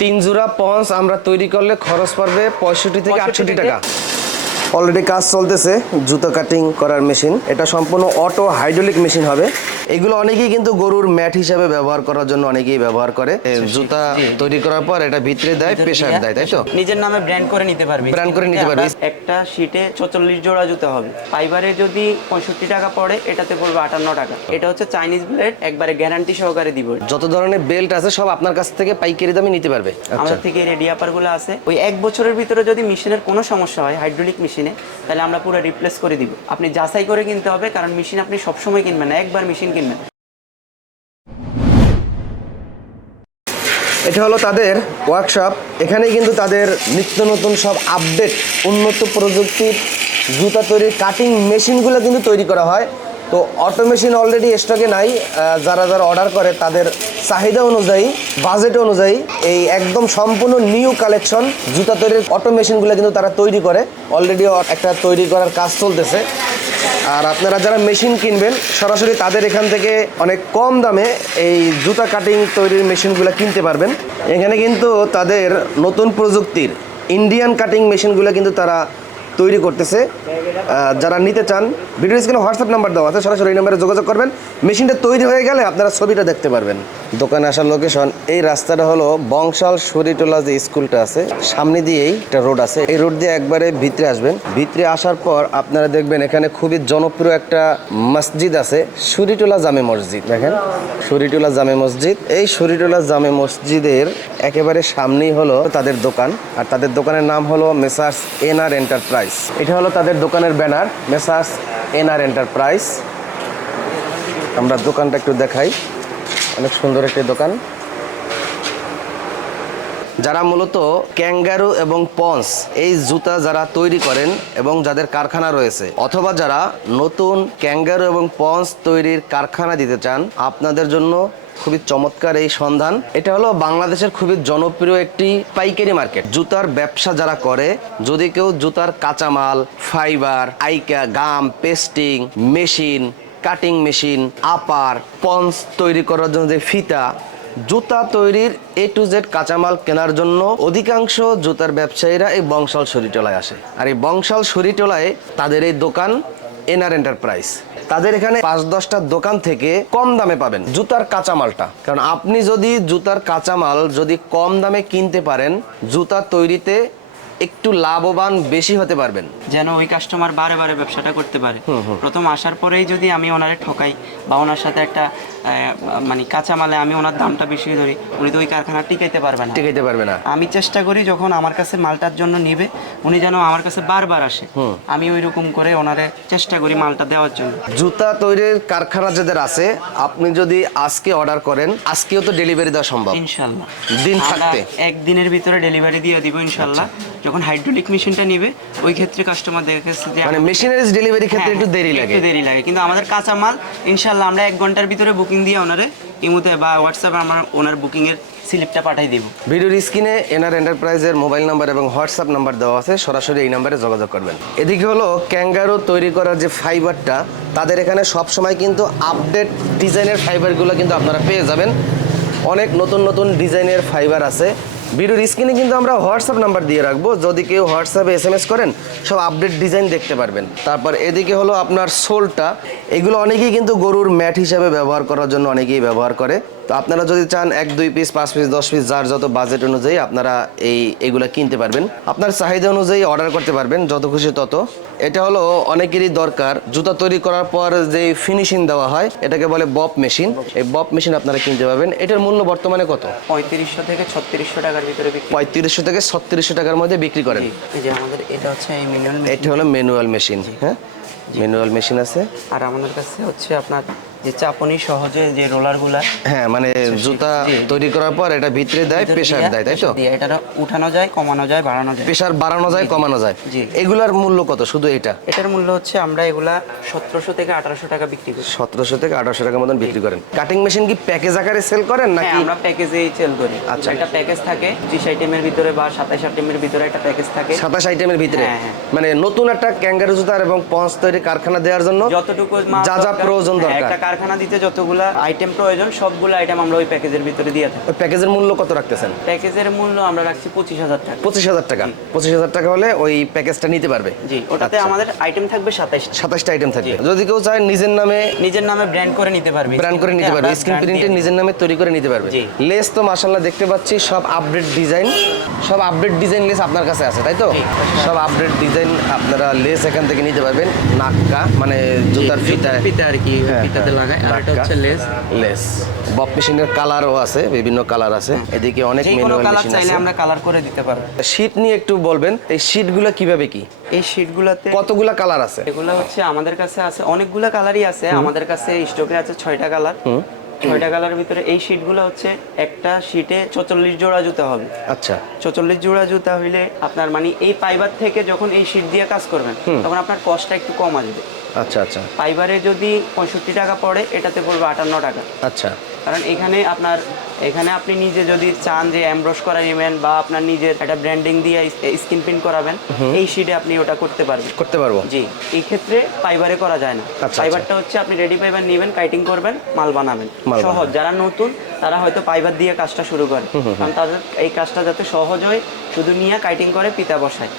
তিন জোড়া পঞ্চ আমরা তৈরি করলে খরচ পড়বে পঁয়ষট্টি থেকে আটষট্টি টাকা। অলরেডি কাজ চলতেছে জুতো কাটিং করার মেশিন এটা সম্পূর্ণ অটো হাইড্রোলিক মেশিন হবে। এগুলো অনেকেই কিন্তু গরুর ম্যাট হিসাবে ব্যবহার করার জন্য অনেকেই ব্যবহার করে। জুতা তৈরি করার পর এটা ভিতরে দেয় প্রেশার দেয় তাই তো? নিজের নামে ব্র্যান্ড করে নিতে পারবে। ব্র্যান্ড করে নিতে পারবে। একটা শীটে চল্লিশ জোড়া জুতো হবে। ফাইবারে যদি পঁয়ষট্টি টাকা পড়ে এটাতে পড়বে আটান্ন টাকা। এটা হচ্ছে চাইনিজ ব্লেড একবারে গ্যারান্টি সহকারে দিব যত ধরনের বেল্ট আছে সব আপনার কাছ থেকে পাইকারি দামে নিতে পারবে। আচ্ছা। আমাদের থেকে রেডি গুলো আছে। ওই এক বছরের ভিতরে যদি মেশিনের কোনো সমস্যা হয় হাইড্রোলিক মেশিনে তাহলে আমরা পুরো রিপ্লেস করে দিব। আপনি যাচাই করে কিনতে হবে, কারণ মেশিন আপনি সবসময় কিনবেন না, একবার মেশিন কিনবেন। এটা হলো তাদের ওয়ার্কশপ এখানে কিন্তু তাদের নিত্য নতুন সব আপডেট উন্নত প্রযুক্তির জুতা তৈরির কাটিং মেশিনগুলো কিন্তু তৈরি করা হয়। তো অটো মেশিন অলরেডি স্টকে নাই যারা যারা অর্ডার করে তাদের চাহিদা অনুযায়ী বাজেট অনুযায়ী এই একদম সম্পূর্ণ নিউ কালেকশন জুতা তৈরির অটো মেশিনগুলো কিন্তু তারা তৈরি করে। অলরেডি একটা তৈরি করার কাজ চলতেছে। আর আপনারা যারা মেশিন কিনবেন, সরাসরি তাদের এখান থেকে অনেক কম দামে এই জুতা কাটিং তৈরির মেশিনগুলো কিনতে পারবেন। এখানে কিন্তু তাদের নতুন প্রযুক্তির ইন্ডিয়ান কাটিং মেশিনগুলো কিন্তু তারা তৈরি করতেছে। যারা নিতে চান, ভিডিও স্ক্রিনে হোয়াটসঅ্যাপ নাম্বার দেওয়া আছে, সরাসরি এই নাম্বারে যোগাযোগ করবেন। মেশিনটা তৈরি হয়ে গেলে আপনারা ছবিটা দেখতে পারবেন। দোকানে আসার লোকেশন এই রাস্তাটা হলো বংশাল শরীটোলা যে স্কুলটা আছে, সামনে দিয়েই একটা রোড আছে। এই রোড দিয়ে একবারে ভিতরে আসবেন। ভিতরে আসার পর আপনারা দেখবেন এখানে খুবই জনপ্রিয় একটা মসজিদ আছে শরীটোলা জামে মসজিদ। দেখেন শরীটোলা জামে মসজিদ। এই শরীটোলা জামে মসজিদের একেবারে সামনেই হলো তাদের দোকান। আর তাদের দোকানের নাম হলো মেসার্স এনআর এন্টারপ্রাইজ। এটা হলো তাদের দোকানের ব্যানার, মেসার্স এনআর এন্টারপ্রাইজ। আমরা দোকানটা একটু দেখাই। অনেক সুন্দর একটি দোকান। যারা মূলত ক্যাঙ্গারু এবং পন্স, এই জুতা যারা তৈরি করেন এবং যাদের কারখানা রয়েছে, অথবা যারা নতুন ক্যাঙ্গারু এবং পন্স তৈরির কারখানা দিতে চান, আপনাদের জন্য খুবই চমৎকার এই সন্ধান। এটা হলো বাংলাদেশের খুবই জনপ্রিয় একটি পাইকারি মার্কেট। জুতার ব্যবসা যারা করে, যদি কেউ জুতার কাঁচামাল, fibre, Aica, gum, pasting, machine, cutting machine, upper punch তৈরি করার জন্য যে ফিতা, জুতা তৈরির এ টু জেড কাঁচামাল কেনার জন্য অধিকাংশ জুতার ব্যবসায়ীরা এই বংশাল শরীটোলায় আসে। আর এই বংশাল শরীটোলায় তাদের এই দোকান এনআর এন্টারপ্রাইজ তাদের এখানে পাঁচ দশটা দোকান থেকে কম দামে পাবেন জুতার কাঁচামালটা। কারণ আপনি যদি জুতার কাঁচামাল যদি কম দামে কিনতে পারেন জুতা তৈরিতে একটু লাভবান বেশি হতে পারবেন। যেন ওই কাস্টমার বারে বারে ব্যবসাটা করতে পারে। প্রথম আসার পরেই যদি আমি ওনারে ঠকাই বা ওনার সাথে একটা মানে কাঁচামালে আমি ওনার দামটা বেশি ধরি। উনি তো ওই কারখানা টিকাইতে পারবে না। টিকাইতে পারবে না। আমি চেষ্টা করি যখন আমার কাছে মালটার জন্য নিবে উনি যেন আমার কাছে বারবার আসে। আমি ওই রকম করে ওনারে চেষ্টা করি মালটা দেওয়ার জন্য। জুতা তৈরির কারখানা যাদের আছে আপনি যদি আজকে অর্ডার করেন আজকেও তো ডেলিভারি দেওয়া সম্ভব। ইনশাল্লাহ। দিন থাকতে। আচ্ছা। একদিনের ভিতরে ডেলিভারি দিয়ে দিব ইনশাল্লাহ। যখন হাইড্রোলিক মেশিনটা নিবে ওই ক্ষেত্রে কাস্টমার দেখেছে যে মানে মেশিনারিজ ডেলিভারি ক্ষেত্রে একটু দেরি লাগে। একটু দেরি লাগে। কিন্তু আমাদের কাঁচা মাল ইনশাল্লাহ আমরা এক ঘণ্টার ভিতরে বুকিং দিয়ে ওনারে ইমুতে বা হোয়াটসঅ্যাপে আমার ওনার বুকিংয়ের স্লিপটা পাঠিয়ে দেব। ভিডিওর স্ক্রিনে এনার এন্টারপ্রাইজের মোবাইল নাম্বার এবং হোয়াটসঅ্যাপ নাম্বার দেওয়া আছে, সরাসরি এই নাম্বারে যোগাযোগ করবেন। এদিকে হলো ক্যাঙ্গারো তৈরি করার যে ফাইবারটা তাদের এখানে সবসময় কিন্তু আপডেট ডিজাইনের ফাইবারগুলো কিন্তু আপনারা পেয়ে যাবেন। অনেক নতুন নতুন ডিজাইনের ফাইবার আছে। ভিডিওর স্ক্রিনে কিন্তু আমরা হোয়াটসঅ্যাপ নাম্বার দিয়ে রাখব। যদি কেউ হোয়াটসঅ্যাপে এস এম এস করেন, সব আপডেট ডিজাইন দেখতে পারবেন। তারপর এদিকে হলো আপনার সোলটা। এগুলো অনেকেই কিন্তু গরুর ম্যাট হিসাবে ব্যবহার করার জন্য অনেকেই ব্যবহার করে। তো আপনারা যদি চান এক দুই পিস পাঁচ পিস দশ পিস যার যত বাজেট অনুযায়ী আপনারা এই এগুলো কিনতে পারবেন। আপনার চাহিদা অনুযায়ী অর্ডার করতে পারবেন যত খুশি তত। এটা হলো অনেকেরই দরকার। জুতা তৈরি করার পর যে ফিনিশিং দেওয়া হয় এটাকে বলে বপ মেশিন এই বপ মেশিন আপনারা কিনতে পারবেন। এটার মূল্য বর্তমানে কত? পঁয়ত্রিশশো থেকে ছত্রিশশো টাকার ভিতরে পঁয়ত্রিশশো থেকে ছত্রিশশো টাকার মধ্যে বিক্রি করেন। এই যে আমাদের এটা হচ্ছে এটা হলো ম্যানুয়াল মেশিন হ্যাঁ? ম্যানুয়াল মেশিন আছে। আর আমাদের কাছে হচ্ছে আপনার যে চাপনি সহজে যে রোলারগুলা হ্যাঁ মানে জুতা তৈরি করার পর এটা ভিতরে দেয় প্রেশার দেয় তাই তো? এটা উঠানো যায় কমানো যায় বাড়ানো যায়। প্রেশার বাড়ানো যায় কমানো যায়। এগুলার মূল্য কত? শুধু এটা? এটার মূল্য হচ্ছে আমরা এগুলা সতেরোশো থেকে আঠারোশো টাকা বিক্রি করি। সতেরোশো থেকে আঠারোশো টাকার মতন বিক্রি করেন। কাটিং মেশিন কি প্যাকেজ আকারে সেল করেন হ্যাঁ নাকি আমরা প্যাকেজেই সেল করি। আচ্ছা। একটা প্যাকেজ থাকে ত্রিশ আইটেমের ভিতরে বা সাতাশ আইটেমের ভিতরে একটা প্যাকেজ থাকে। সাতাশ আইটেমের ভিতরে? হ্যাঁ, হ্যাঁ। মানে নতুন একটা ক্যাঙ্গারু জুতার এবং পঞ্চ তৈরি কারখানা দেওয়ার জন্য যতটুকু যা যা প্রয়োজন হ্যাঁ, দরকার। কারখানা দিতে যতগুলা আইটেম প্রয়োজন সবগুলো আইটেম আমরা ওই প্যাকেজের ভিতরে দিয়ে থাকি। প্যাকেজের মূল্য কত রাখতেছেন? প্যাকেজের মূল্য আমরা রাখছি পঁচিশ হাজার টাকা। পঁচিশ হাজার টাকা। পঁচিশ হাজার টাকা হলে ওই প্যাকেজটা নিতে পারবে? জি ওটাতে আচ্ছা। আমাদের আইটেম থাকবে সাতাইশ সাতাশটা আইটেম থাকবে। যদি কেউ চায় নিজের নামে নিজের নামে ব্র্যান্ড করে নিতে পারবে। ব্র্যান্ড করে নিতে পারবে। স্ক্রিন প্রিন্টে নিজের নামে তৈরি করে নিতে পারবে। লেস তো মাশাল্লাহ দেখতে পাচ্ছি সব আপডেট ডিজাইন সব আপডেট ডিজাইন লেস আপনার কাছে আছে তাই তো? সব আপডেট ডিজাইন আপনারা লেস এখান থেকে নিতে পারবেন। নাক্কা মানে জুতার ফিতা। ফিতা আর কি হ্যাঁ, ফিতাতে হ্যাঁ, লাগায় আর এটা হচ্ছে লেস। লেস। বব মেশিনের কালারও আছে বিভিন্ন কালার আছে। এদিকে অনেক ম্যানুয়াল কালার মেশিন আছে। আমরা কালার করে দিতে পারব। শীট নিয়ে একটু বলবেন এই শীটগুলো কীভাবে কি? এই শিটগুলোতে কতগুলা কালার আছে? এগুলো হচ্ছে আমাদের কাছে আছে অনেকগুলো কালারই আছে। আমাদের কাছে স্টকে আছে ছয়টা কালার ছয়টা কালারের ভিতরে এই শিটগুলো হচ্ছে একটা শিটে চচল্লিশ জোড়া জুতা হবে। আচ্ছা। চৌচল্লিশ জোড়া জুতা হইলে আপনার মানে এই পাইবার থেকে যখন এই শিট দিয়ে কাজ করবেন তখন আপনার কষ্টটা একটু কম আসবে। আচ্ছা আচ্ছা। ফাইবারে যদি পঁয়ষট্টি টাকা পড়ে এটাতে পড়বে আটান্ন টাকা। আচ্ছা। কারণ এখানে আপনার এখানে আপনি নিজে যদি চান যে এমব্রস করা নেবেন বা আপনার নিজের একটা ব্র্যান্ডিং দিয়ে স্ক্রিন প্রিন্ট করাবেন এই শিটে আপনি ওটা করতে পারবেন। করতে পারব। জি এই ক্ষেত্রে পাইবারে করা যায় না। ফাইবারটা হচ্ছে আপনি রেডি ফাইবার নেবেন কাইটিং করবেন মাল বানাবেন। সহজ। যারা নতুন তারা হয়তো ফাইবার দিয়ে কাজটা শুরু করে। কারণ তাদের এই কাজটা যাতে সহজ হয় শুধু নিয়ে কাইটিং করে পিতা বসায়।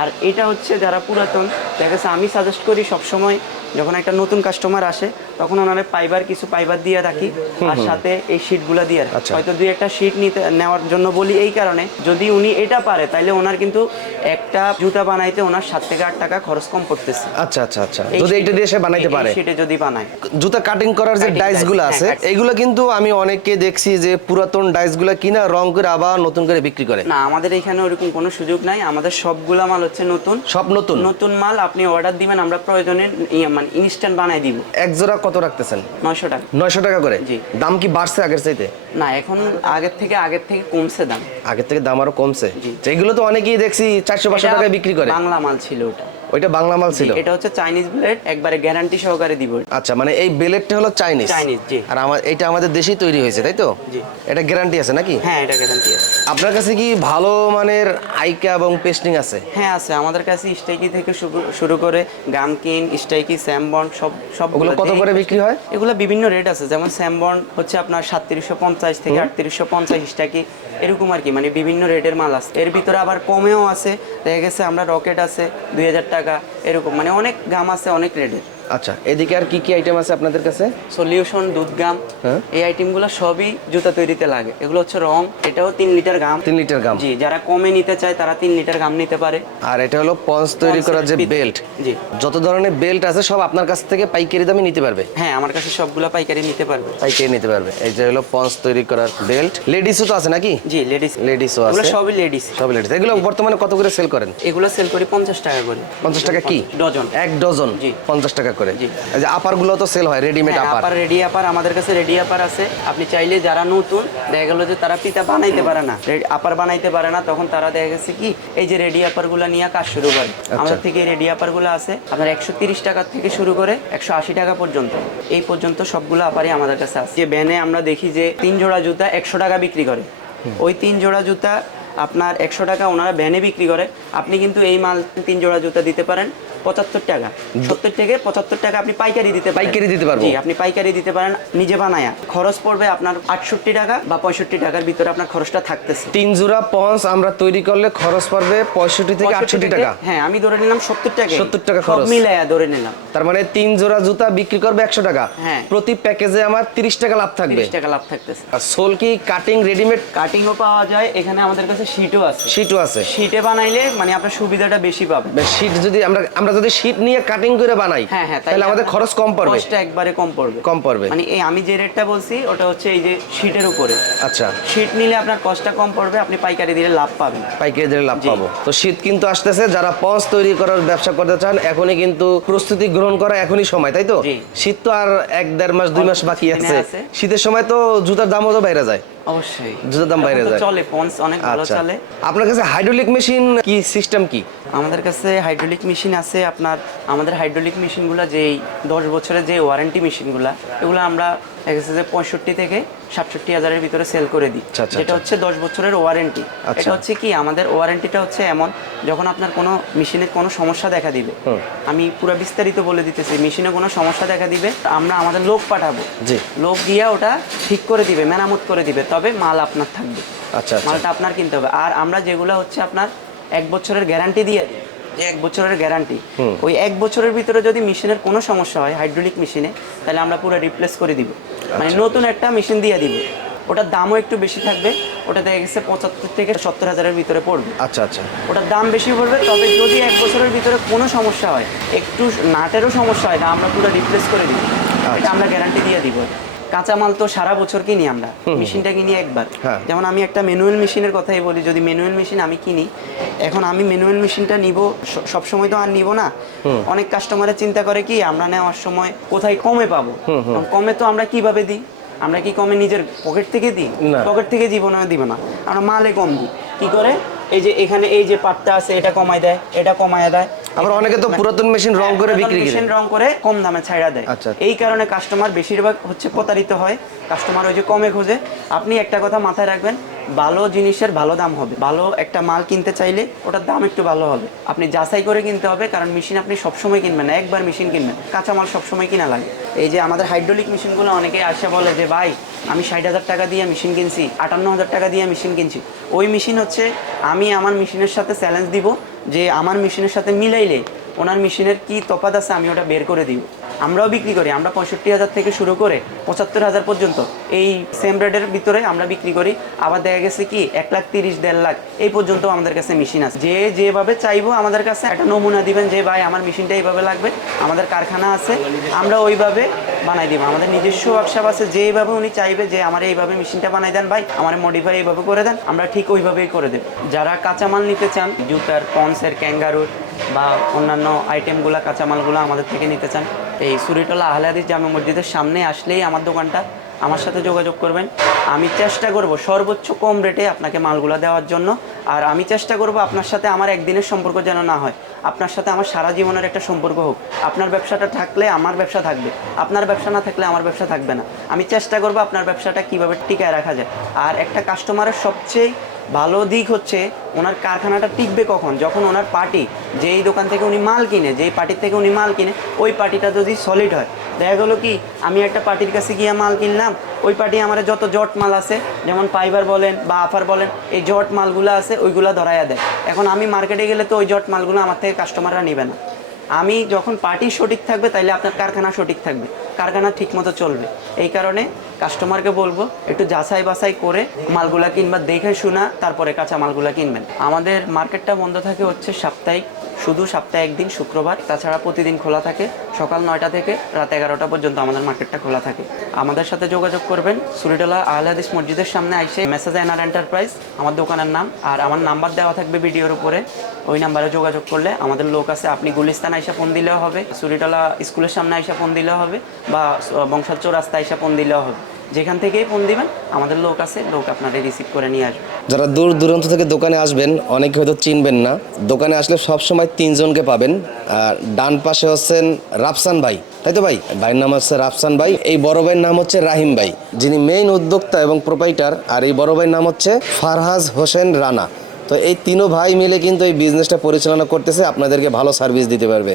আর এটা হচ্ছে যারা পুরাতন দেখা গেছে আমি সাজেস্ট করি সবসময় যখন একটা নতুন কাস্টমার আসে তখন ওনারে পাইবার কিছু পাইবার দিয়ে রাখি আর সাথে এই শিটগুলো দিয়ে রাখি। আচ্ছা। হয়তো দুই একটা শিট নিতে নেওয়ার জন্য বলি এই কারণে যদি উনি এটা পারে তাহলে ওনার কিন্তু একটা জুতা বানাইতে ওনার সাত থেকে আট টাকা খরচ কম পড়তেছে। আচ্ছা আচ্ছা আচ্ছা। যদি এইটা দিয়ে সে বানাইতে পারে। এ যদি বানায়। জুতা কাটিং করার যে Cutting ডাইসগুলো হ্যাঁ, আছে cut- এইগুলো কিন্তু আমি অনেককে দেখছি যে পুরাতন ডাইসগুলো কিনা রং করে আবার নতুন করে বিক্রি করে। না আমাদের এখানে ওরকম কোনো সুযোগ নাই। আমাদের সবগুলা মাল হচ্ছে নতুন। সব নতুন? নতুন মাল আপনি অর্ডার দিবেন আমরা প্রয়োজনে মানে ইনস্ট্যান্ট বানাই দিব। এক জোড়া কত রাখতেছেন? নয়শো টাকা। নয়শো টাকা করে? জি। দাম কি বাড়ছে আগের চাইতে? না এখন আগের থেকে আগের থেকে কমছে দাম। আগের থেকে দাম আরও কমছে? জি। এইগুলো তো অনেকেই দেখছি চারশো পাঁচশো টাকায় বিক্রি করে। বাংলা মাল ছিল ওটা। ওইটা বাংলা মাল ছিল? এটা হচ্ছে চাইনিজ ব্লেড একবারে গ্যারান্টি সহকারে দিব। আচ্ছা মানে এই বেলেটটা হলো চাইনিজ চাইনিজ জি। আর আমার এটা আমাদের দেশেই তৈরি হয়েছে তাই তো? জি। এটা গ্যারান্টি আছে নাকি? হ্যাঁ এটা গ্যারান্টি আছে। আপনার কাছে কি ভালো মানের আইকা এবং পেস্টিং আছে? হ্যাঁ আছে। আমাদের কাছে স্টাইকি থেকে শুরু- করে গামকিন স্টাইকি স্যামবন সব সব ওগুলো কত করে বিক্রি হয়? এগুলো বিভিন্ন রেট আছে। যেমন স্যামবন হচ্ছে আপনার সাতত্রিশশো পঞ্চাশ থেকে আটত্রিশশো পঞ্চাশ টাকি এরকম আর কি। মানে বিভিন্ন রেটের মাল আছে। এর ভিতরে আবার কমেও আছে। দেখা গেছে আমরা রকেট আছে দুই হাজার টাকা এরকম। মানে অনেক গাম আছে অনেক রেটের আচ্ছা এদিকে আর কি কি আইটেম আছে আপনাদের কাছে? সলিউশন দুধ গাম হ্যাঁ। এই আইটেমগুলো সবই জুতা তৈরিতে লাগে। এগুলো হচ্ছে রং এটাও তিন লিটার গাম। তিন লিটার গাম। জি যারা কমে নিতে চায় তারা তিন লিটার গাম নিতে পারে। আর এটা হলো পঞ্চ তৈরি করার যে বেল্ট জি। যত ধরনের বেল্ট আছে সব আপনার কাছ থেকে পাইকারি দামে নিতে পারবে। হ্যাঁ আমার কাছে সবগুলো পাইকারি নিতে পারবে। পাইকারি নিতে পারবে। এই যে হলো পঞ্চ তৈরি করার বেল্ট লেডিসও তো আছে নাকি? জি লেডিস লেডিসও আছে। সবই লেডিস সব লেডিস এগুলো বর্তমানে কত করে সেল করেন? এগুলো সেল করি পঞ্চাশ টাকা করে। পঞ্চাশ টাকা কি? ডজন। এক ডজন। জি। পঞ্চাশ টাকা করে। যে আপার তো সেল হয় রেডিমেড হ্যাঁ, আপার। আপার রেডি আপার আমাদের কাছে রেডি আপার আছে। আপনি চাইলে যারা নতুন দেখা গেল যে তারা পিতা বানাইতে পারে না আপার বানাইতে পারে না তখন তারা দেখা গেছে কি এই যে রেডি আপারগুলা নিয়ে কাজ শুরু করে। আমাদের থেকে রেডি আপারগুলো আছে আপনার একশো তিরিশ টাকা থেকে শুরু করে একশো আশি টাকা পর্যন্ত। এই পর্যন্ত সবগুলো আপারই আমাদের কাছে আছে। যে ব্যানে আমরা দেখি যে তিন জোড়া জুতা একশো টাকা বিক্রি করে। ওই তিন জোড়া জুতা আপনার একশো টাকা ওনারা ভ্যানে বিক্রি করে। আপনি কিন্তু এই মাল তিন জোড়া জুতা দিতে পারেন। পঁচাত্তর টাকা। সত্তর থেকে পঁচাত্তর টাকা আপনি পাইকারি দিতে পাইকারি দিতে পারব? জি আপনি পাইকারি দিতে পারেন নিজে বানায়া। খরচ পড়বে আপনার আটষট্টি টাকা বা পঁয়ষট্টি টাকার ভিতরে আপনার খরচটা থাকতেছে। তিন জোড়া পঞ্চ আমরা তৈরি করলে খরচ পড়বে পঁয়ষট্টি থেকে আটষট্টি টাকা। হ্যাঁ আমি ধরে নিলাম সত্তর টাকা। 70 টাকা খরচ। মিলাইয়া ধরে নিলাম। তার মানে তিন জোড়া জুতা বিক্রি করবে একশো টাকা। হ্যাঁ। প্রতি প্যাকেজে আমার তিরিশ টাকা লাভ থাকবে। তিরিশ টাকা লাভ থাকতেছে। সোল কি কাটিং রেডিমেড কাটিংও পাওয়া যায়। এখানে আমাদের কাছে শিটও আছে। শিটও আছে। শিটে বানাইলে মানে আপনার সুবিধাটা বেশি পাবে শীট যদি আমরা আমরা যদি শীট নিয়ে কাটিং করে বানাই হ্যাঁ হ্যাঁ তাহলে আমাদের খরচ কম পড়বে। একবারে কম পড়বে। কম পড়বে। মানে এই আমি যে রেটটা বলছি ওটা হচ্ছে এই যে শিটের উপরে। আচ্ছা। শিট নিলে আপনার কষ্টটা কম পড়বে আপনি পাইকারি দিলে লাভ পাবেন। পাইকারি দিলে লাভ পাবো। তো শীত কিন্তু আসতেছে যারা পঞ্চ তৈরি করার ব্যবসা করতে চান এখনই কিন্তু প্রস্তুতি গ্রহণ করা এখনই সময় তাই তো? শীত তো আর এক দেড় মাস দুই মাস বাকি আছে। আছে। শীতের সময় তো জুতার দামও তো বাইরে যায়। অবশ্যই। জুতার দাম বাইরে যায়। চলে পন্স অনেক ভালো আচ্ছা। চলে। আপনার কাছে হাইড্রোলিক মেশিন কি সিস্টেম কি? আমাদের কাছে হাইড্রোলিক মেশিন আছে আপনার আমাদের হাইড্রোলিক মেশিনগুলো যেই দশ বছরের যে ওয়ারেন্টি মেশিনগুলো এগুলো আমরা যে পঁয়ষট্টি থেকে সাতষট্টি হাজারের ভিতরে সেল করে দিই। আচ্ছা, আচ্ছা, যেটা হচ্ছে দশ বছরের ওয়ারেন্টি আচ্ছা। এটা হচ্ছে কি আমাদের ওয়ারেন্টিটা হচ্ছে এমন যখন আপনার কোনো মেশিনের কোনো সমস্যা দেখা দিবে আমি পুরো বিস্তারিত বলে দিতেছি মেশিনে কোনো সমস্যা দেখা দিবে আমরা আমাদের লোক পাঠাবো। লোক গিয়ে ওটা ঠিক করে দিবে মেরামত করে দিবে তবে মাল আপনার থাকবে। আচ্ছা আচ্ছা। মালটা আপনার কিনতে হবে। আর আমরা যেগুলো হচ্ছে আপনার এক বছরের গ্যারান্টি দিয়ে দিই। যে এক বছরের গ্যারান্টি ওই এক বছরের ভিতরে যদি মেশিনের কোনো সমস্যা হয় হাইড্রোলিক মেশিনে তাহলে আমরা পুরো রিপ্লেস করে দিব। মানে আচ্ছা। নতুন একটা মেশিন দিয়ে দিব। ওটার দামও একটু বেশি থাকবে। ওটা দেখা গেছে পঁচাত্তর থেকে সত্তর হাজারের ভিতরে পড়বে। আচ্ছা আচ্ছা। ওটার দাম বেশি পড়বে। তবে যদি এক বছরের ভিতরে কোনো সমস্যা হয় একটু নাটেরও সমস্যা হয় তা আমরা পুরো রিপ্লেস করে দিব। আচ্ছা। এটা আমরা গ্যারান্টি দিয়ে দিব। কাঁচামাল তো সারা বছর কিনি আমরা মেশিনটা কিনি একবার। হ্যাঁ। যেমন আমি একটা ম্যানুয়াল মেশিনের কথাই বলি যদি ম্যানুয়াল মেশিন আমি কিনি এখন আমি ম্যানুয়াল মেশিনটা নিব স- সবসময় তো আর নিব না। অনেক কাস্টমারের চিন্তা করে কি আমরা নেওয়ার সময় কোথায় কমে পাবো? কমে তো আমরা কীভাবে দিই? আমরা কি কমে নিজের পকেট থেকে দিই? পকেট থেকে জীবনে দিব না। আমরা মালে কম দিই। কি করে? এই যে এখানে এই যে পাটটা আছে এটা কমায় দেয় এটা কমায় দেয়। আবার অনেকে তো পুরাতন মেশিন রং করে বিক্রি করে। মেশিন রং করে কম দামে ছাইড়া দেয়। আচ্ছা। এই কারণে কাস্টমার বেশিরভাগ হচ্ছে প্রতারিত হয় কাস্টমার ওই যে কমে খোঁজে। আপনি একটা কথা মাথায় রাখবেন ভালো জিনিসের ভালো দাম হবে। ভালো একটা মাল কিনতে চাইলে ওটার দাম একটু ভালো হবে। আপনি যাচাই করে কিনতে হবে কারণ মেশিন আপনি সবসময় কিনবেন না একবার মেশিন কিনবেন। কাঁচামাল সবসময় কিনা লাগে। এই যে আমাদের হাইড্রোলিক মেশিনগুলো অনেকে আসে বলে যে ভাই আমি ষাট হাজার টাকা দিয়ে মেশিন কিনছি আটান্ন হাজার টাকা দিয়ে মেশিন কিনছি। ওই মেশিন হচ্ছে আমি আমার মেশিনের সাথে চ্যালেঞ্জ দিব যে আমার মেশিনের সাথে মিলাইলে ওনার মেশিনের কি তফাত আছে আমি ওটা বের করে দিব। আমরাও বিক্রি করি, আমরা পঁয়ষট্টি হাজার থেকে শুরু করে পঁচাত্তর হাজার পর্যন্ত এই সেম রেটের ভিতরে আমরা বিক্রি করি। আবার দেখা গেছে কি, এক লাখ তিরিশ, দেড় লাখ, এই পর্যন্ত আমাদের কাছে মেশিন আছে। যে যেভাবে চাইব আমাদের কাছে একটা নমুনা দিবেন যে, ভাই, আমার মেশিনটা এইভাবে লাগবে, আমাদের কারখানা আছে, আমরা ওইভাবে বানাই দিব। আমাদের নিজস্ব ওয়ার্কশপ আছে যেভাবে উনি চাইবে যে, আমার এইভাবে মেশিনটা বানাই দেন ভাই, আমার মডিফাই এইভাবে করে দেন, আমরা ঠিক ওইভাবেই করে দেব। যারা কাঁচামাল নিতে চান, জুতার পন্সের ক্যাঙ্গারুর বা অন্যান্য আইটেমগুলো কাঁচামালগুলো আমাদের থেকে নিতে চান, এই সুরিটোলা আহলাদিস জামা মসজিদের সামনে আসলেই আমার দোকানটা আমার সাথে যোগাযোগ করবেন। আমি চেষ্টা করব সর্বোচ্চ কম রেটে আপনাকে মালগুলো দেওয়ার জন্য। আর আমি চেষ্টা করব আপনার সাথে আমার একদিনের সম্পর্ক যেন না হয়। আপনার সাথে আমার সারা জীবনের একটা সম্পর্ক হোক। আপনার ব্যবসাটা থাকলে আমার ব্যবসা থাকবে। আপনার ব্যবসা না থাকলে আমার ব্যবসা থাকবে না। আমি চেষ্টা করব আপনার ব্যবসাটা কীভাবে টিকায় রাখা যায়। আর একটা কাস্টমারের সবচেয়ে ভালো দিক হচ্ছে, ওনার কারখানাটা টিকবে কখন? যখন ওনার পার্টি যেই দোকান থেকে উনি মাল কিনে, যেই পার্টির থেকে উনি মাল কিনে, ওই পার্টিটা যদি সলিড হয়। দেখা গেলো কি, আমি একটা পার্টির কাছে গিয়ে মাল কিনলাম, ওই পার্টি আমার যত জট মাল আছে, যেমন ফাইবার বলেন বা আফার বলেন, এই জট মালগুলো আছে ওইগুলো ধরাইয়া দেয়। এখন আমি মার্কেটে গেলে তো ওই জট মালগুলো আমার থেকে কাস্টমাররা নেবে না। আমি যখন পার্টি সঠিক থাকবে, তাইলে আপনার কারখানা সঠিক থাকবে। কারখানা ঠিক মতো চলবে। এই কারণে কাস্টমারকে বলব, একটু যাচাই বাছাই করে মালগুলা কিনবা, দেখে শোনা, তারপরে কাঁচা মালগুলা কিনবেন। আমাদের মার্কেটটা বন্ধ থাকে হচ্ছে সাপ্তাহিক শুধু সপ্তাহে একদিন শুক্রবার, তাছাড়া প্রতিদিন খোলা থাকে। সকাল নয়টা থেকে রাত এগারোটা পর্যন্ত আমাদের মার্কেটটা খোলা থাকে। আমাদের সাথে যোগাযোগ করবেন সুরিডলা আহলাদিস মসজিদের সামনে আইসে মেসেজ এনার এন্টারপ্রাইজ আমার দোকানের নাম। আর আমার নাম্বার দেওয়া থাকবে ভিডিওর উপরে। ওই নাম্বারে যোগাযোগ করলে আমাদের লোক আছে, আপনি গুলিস্তান আইসা ফোন দিলেও হবে সুরিটলা স্কুলের সামনে আইসা ফোন দিলেও হবে, বা বংশাচ্চর রাস্তা আইসা ফোন দিলেও হবে। যেখান থেকেই ফোন দিবেন, আমাদের লোক আছে, লোক আপনাদের রিসিভ করে নিয়ে আসবে। যারা দূর দূরান্ত থেকে দোকানে আসবেন, অনেকে হয়তো চিনবেন না। দোকানে আসলে সব সময় তিনজনকে পাবেন। আর ডান পাশে হচ্ছেন রাফসান ভাই। তাই তো ভাই? ভাইয়ের নাম হচ্ছে রাফসান ভাই। এই বড় ভাইয়ের নাম হচ্ছে রাহিম ভাই, যিনি মেইন উদ্যোক্তা এবং প্রোপাইটার আর এই বড় ভাইয়ের নাম হচ্ছে ফারহাজ হোসেন রানা। তো এই তিনও ভাই মিলে কিন্তু এই বিজনেসটা পরিচালনা করতেছে। আপনাদেরকে ভালো সার্ভিস দিতে পারবে।